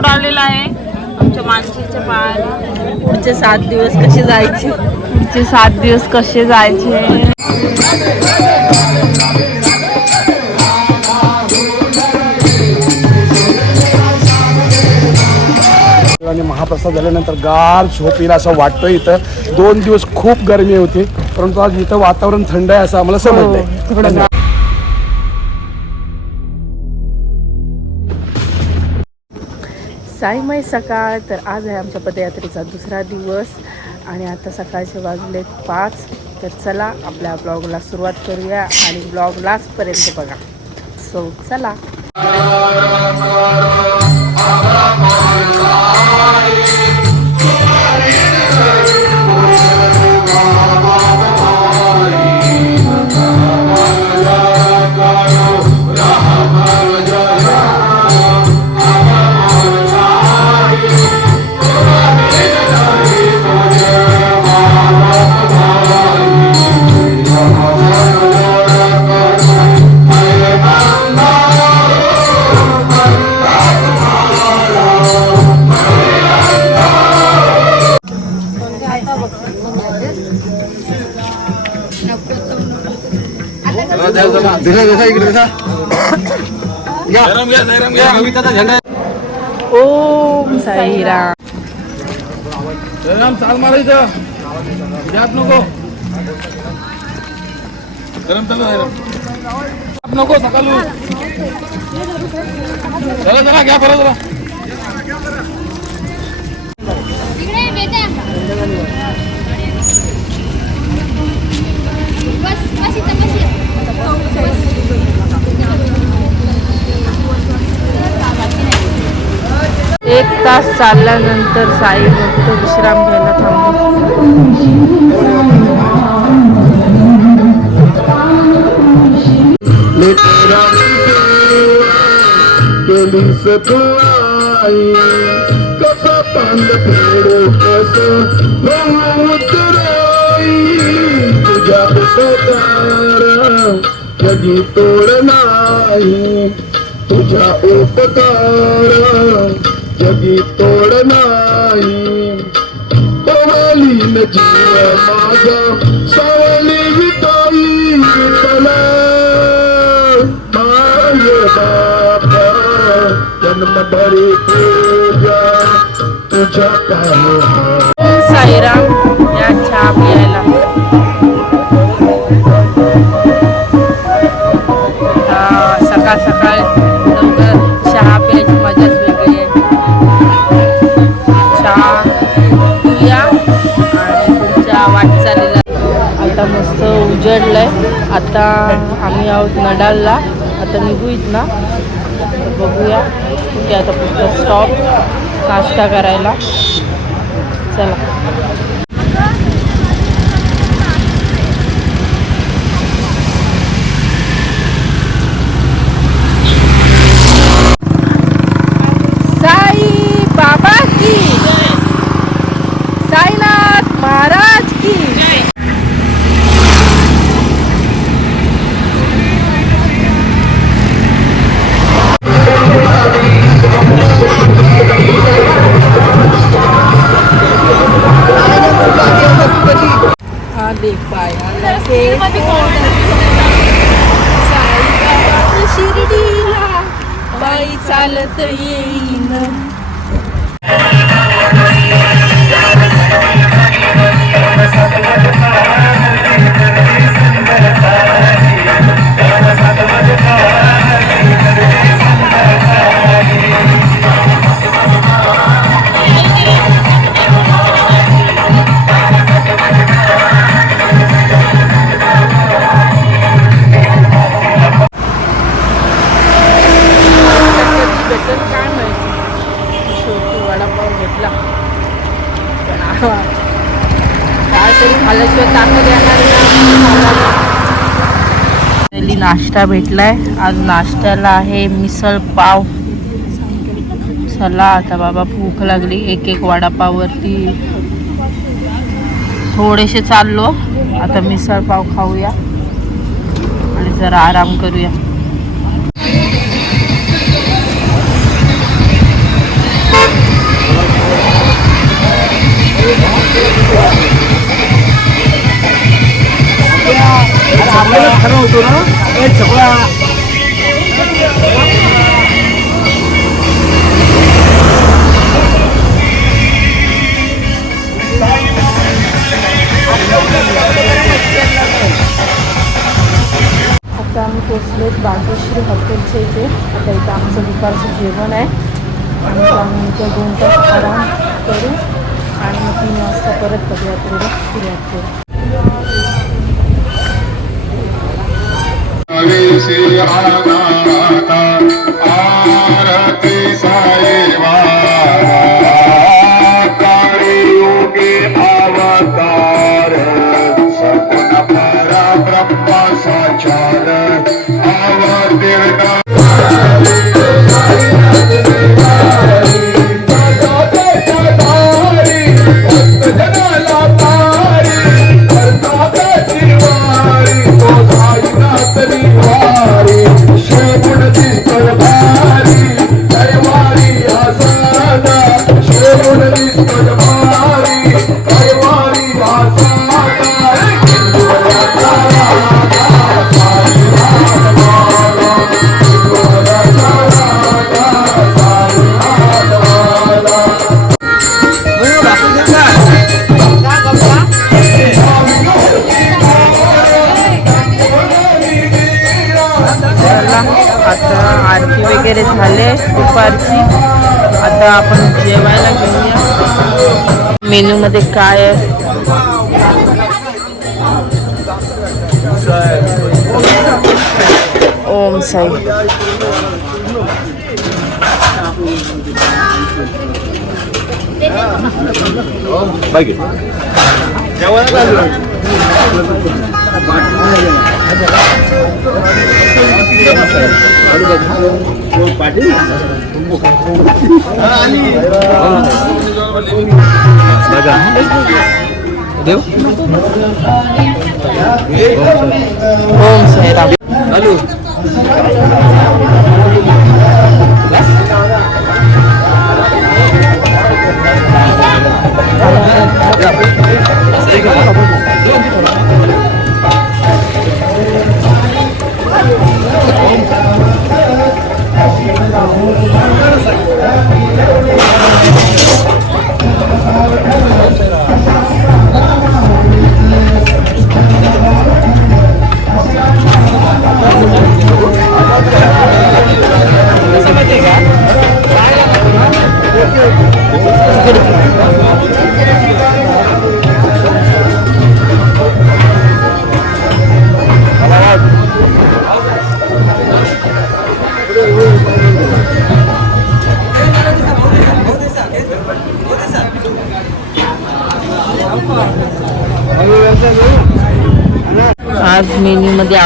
Road आलेला आहे. आमच्या मानसीच्या पायाला. पुढचे सात दिवस कसे जायचे? पुढचे सात दिवस कसे जायचे? आणि महाप्रसाद झाल्यानंतर गार झोप येईल असं वाटतं इथं. दोन दिवस खूप गरमी होती परंतु आज इथं वातावरण थंड आहे असं आम्हाला समजलंय. साईमय सकाळ. तर आज आहे आमच्या पदयात्रेचा दुसरा दिवस आणि आता सकाळचे वाजले पाच. तर चला आपल्या ब्लॉगला सुरुवात करूया आणि ब्लॉग लास्टपर्यंत बघा. सो चला. ओम साईराम चाल मारायचं यात नको गरम नको सकाळू चला चला घ्या परत चला बस बस इथं बस एक तास चालल्यानंतर साई भक्त विश्राम घ्यायला थांबली. केली तुझ्या तोड नाही तुझ्या उपकार. जगी तोड नाही. पवालीन जीव माझा सावली विताई विठला माय बापा जन्म भरी पूजा तुझ्या पाय साईराम या छाप यायला उजडलं आहे आता आम्ही आहोत नडालला. आता निघू ना बघूया. कुठे आता पुढचा स्टॉप नाश्ता करायला. चला. साई बाबा की. साईनाथ महाराज की. पहिली नाश्ता भेटलाय. आज नाश्त्याला आहे मिसळ पाव. चला आता बाबा भूक लागली. एक एक वडापाववरती थोडेसे चाललो. आता मिसळ पाव खाऊया. आणि जरा आराम करूया. खरं होतो ना हे सगळा आता आम्ही पोचलोत बागेश्री हॉटेलच्या इथे आता इथं आमचं दुपारचं जेवण आहे आणि त्यानंतर दोन तास आराम करू आणि मग तीन वाजता परत पदयात्रेला सुरुवात करू ಶ್ರೀ ರಾಮ ಮಾತಾ आता आपण जेवायला घेऊया. मेनू मध्ये काय आहे? ओम साई. ओम साईराम आज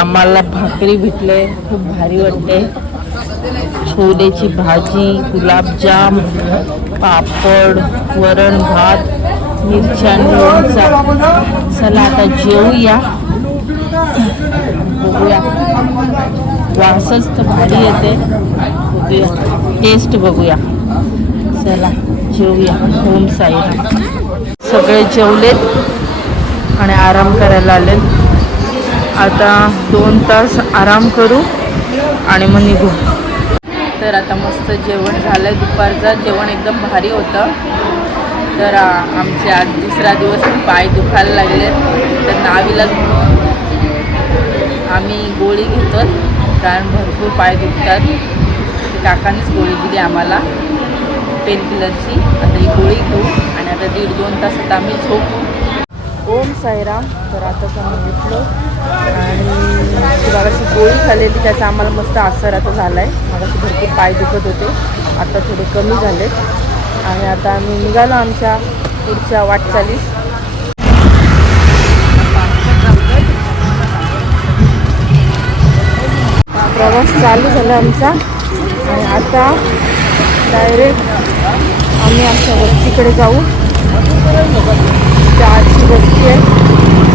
आम्हाला भाकरी भेटले खूप भारी वाटते. छोलेची भाजी गुलाबजाम पापड वरण भात मिरच्या लोणचा. चला आता जेवूया बघूया. वासच तर भारी येते. बघूया. टेस्ट बघूया. चला जेवूया होम साईड सगळे जेवलेत आणि आराम करायला आलेत. आता दोन तास आराम करू आणि मग निघू. तर आता मस्त जेवण झालं आहे दुपारचं जेवण एकदम भारी होतं. तर आमचे आज दुसरा दिवस पाय दुखायला लागले तर नावीला म्हणून आम्ही गोळी घेतो कारण भरपूर पाय दुखतात. ते काकांनीच गोळी दिली आम्हाला. पेन किलरची आता ही गोळी घेऊ आणि आता दीड दोन तासात आम्ही झोपू. ओम साईराम. तर आता समोर उठलो. आणि ती मागाशी गोळी खाल्लेली त्याचा आम्हाला मस्त असर आता झाला आहे मागाशी भरपूर पाय दुखत होते. आता थोडे कमी झाले आणि आता आम्ही निघालो आमच्या पुढच्या वाटचालीस. प्रवास चालू झाला आमचा. आणि आता डायरेक्ट आम्ही आमच्या वस्तीकडे जाऊ. त्या आजची वस्ती आहे.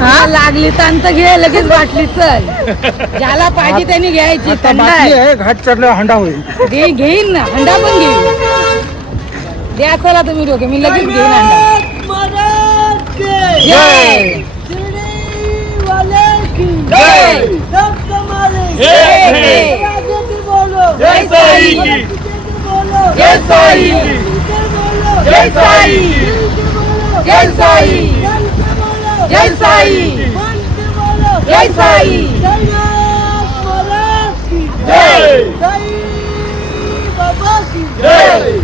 हा? लागली तर घे लगेच बाटली चल. ज्याला पाहिजे त्यांनी घ्यायची थंड आहे घाट चढल्यावर हंडा होईल. घे घेईन ना अंडा पण घेईन. द्या चला तुम्ही डोके मी लगेच घेईन अंडा जय! जय! जय! जय साई! जय साई! जय साई! जय साई! जय साई जय साई जय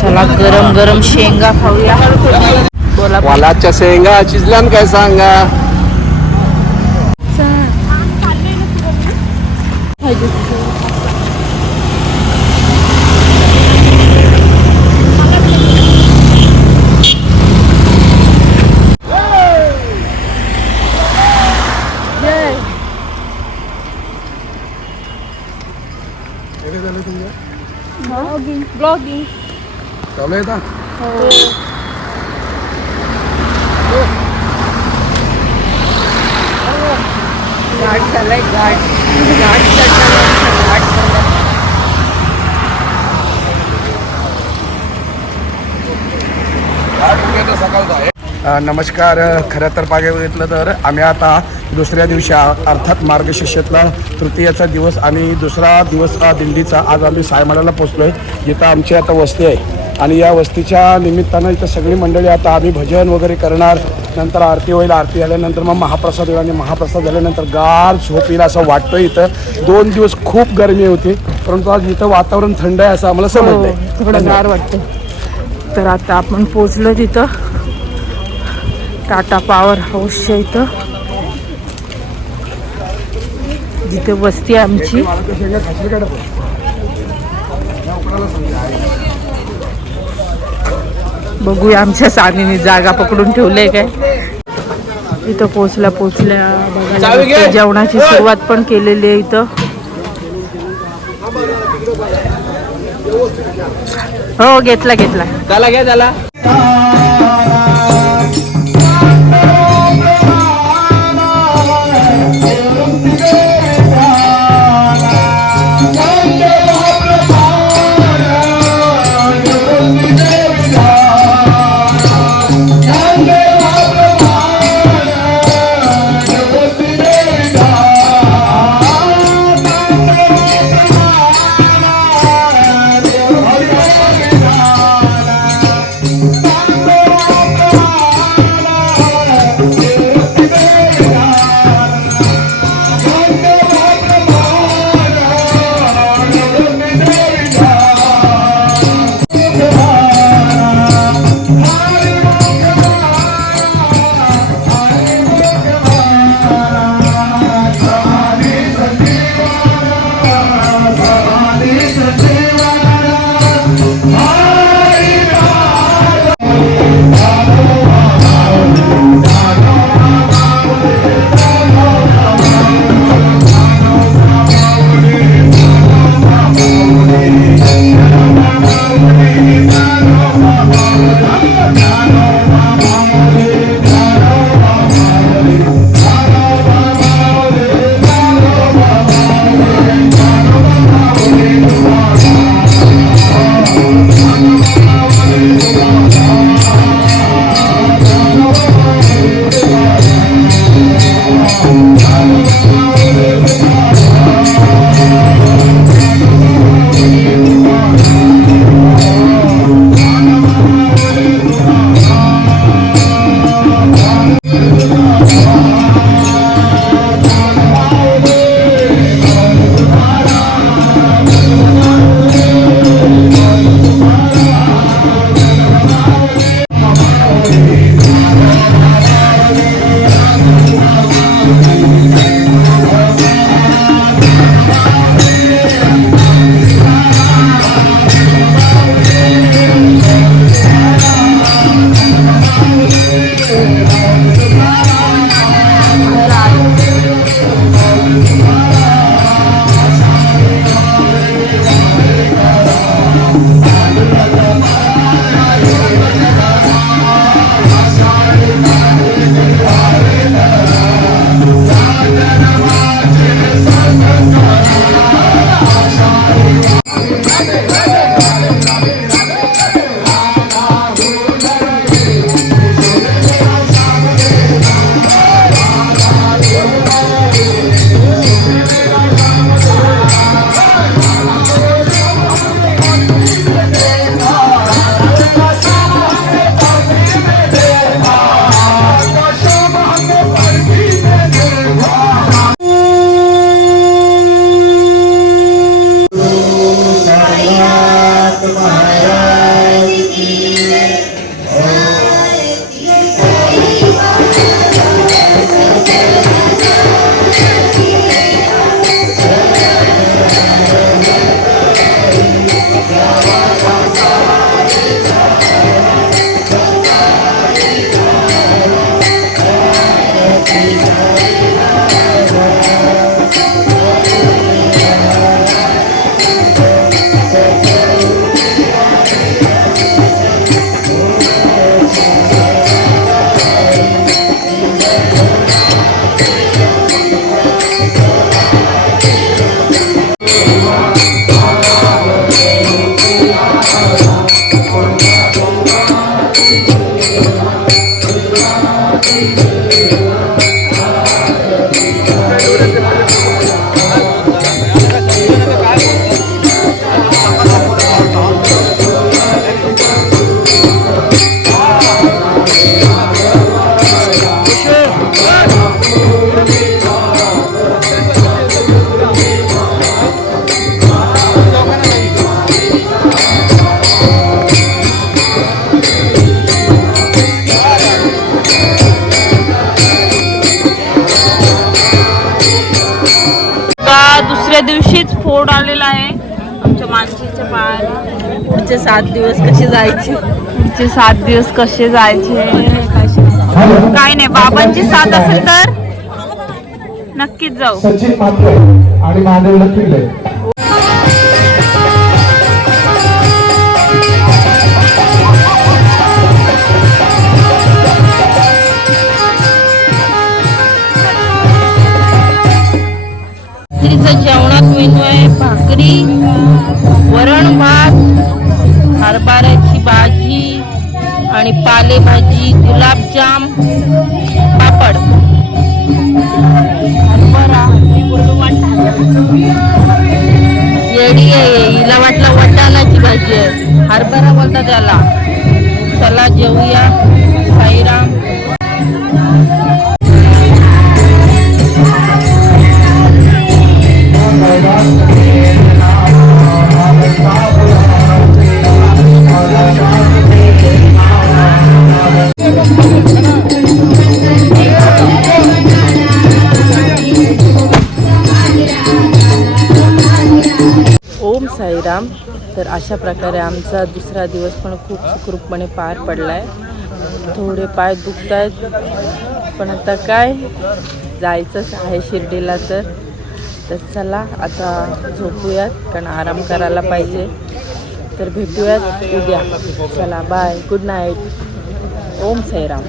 चला गरम गरम शेंगा खाऊया बोला वालाच्या शेंगा शिजल्यान काय सांगा ब्लॉगिंग चालू आहे का घाट झालाय घाट घाट घाट झाला नमस्कार. खरं तर पागे बघितलं तर आम्ही आता दुसऱ्या दिवशी अर्थात मार्गशीर्षातला तृतीयाचा दिवस आणि दुसरा दिवस हा दिंडीचा. आज आम्ही सायमाळ्याला पोचलो आहे जिथं आमची आता वस्ती आहे. आणि या वस्तीच्या निमित्तानं इथं सगळी मंडळी आता आम्ही भजन वगैरे करणार. नंतर आरती होईल आरती झाल्यानंतर मग महाप्रसाद होईल आणि महाप्रसाद झाल्यानंतर गार झोप येईल असं वाटतं इथं. दोन दिवस खूप गरमी होती परंतु आज इथं वातावरण थंड आहे असं आम्हाला समजलं हो, थोडं गार वाटतं तर आता आपण पोचलो तिथं. टाटा पॉवर हाऊसच्या इथं. जिथे वस्ती आहे आमची. बघूया आमच्या सानीने जागा पकडून ठेवले काय. इथं पोचल्या पोचल्या बघायला. जेवणाची सुरुवात पण केलेली आहे इथं. हो घेतला घेतला. त्याला घ्या त्याला. आमच्या मानसीच्या पायाला. पुढचे सात दिवस कसे जायचे? पुढचे सात दिवस कसे जायचे? काय नाही बाबांची साथ असेल तर नक्कीच जाऊ. सचिन मात्रे आणि महादेव लक्ष्मीले भाकरी वरण भात हरभऱ्याची भाजी आणि पालेभाजी गुलाबजाम पापड. हरभरा येडी आहे हिला वाटलं वटाणाची भाजी आहे. हरभरा बोलता त्याला चला जेवूया. साईराम. साईराम. तर अशा प्रकारे आमचा दुसरा दिवस पण खूप सुखरूपपणे पार पडला आहे थोडे पाय दुखत आहेत पण आता काय? जायचंच आहे शिर्डीला तर. तर चला आता झोपूयात कारण आराम करायला पाहिजे. तर भेटूयात उद्या. चला bye good night Om Sairam.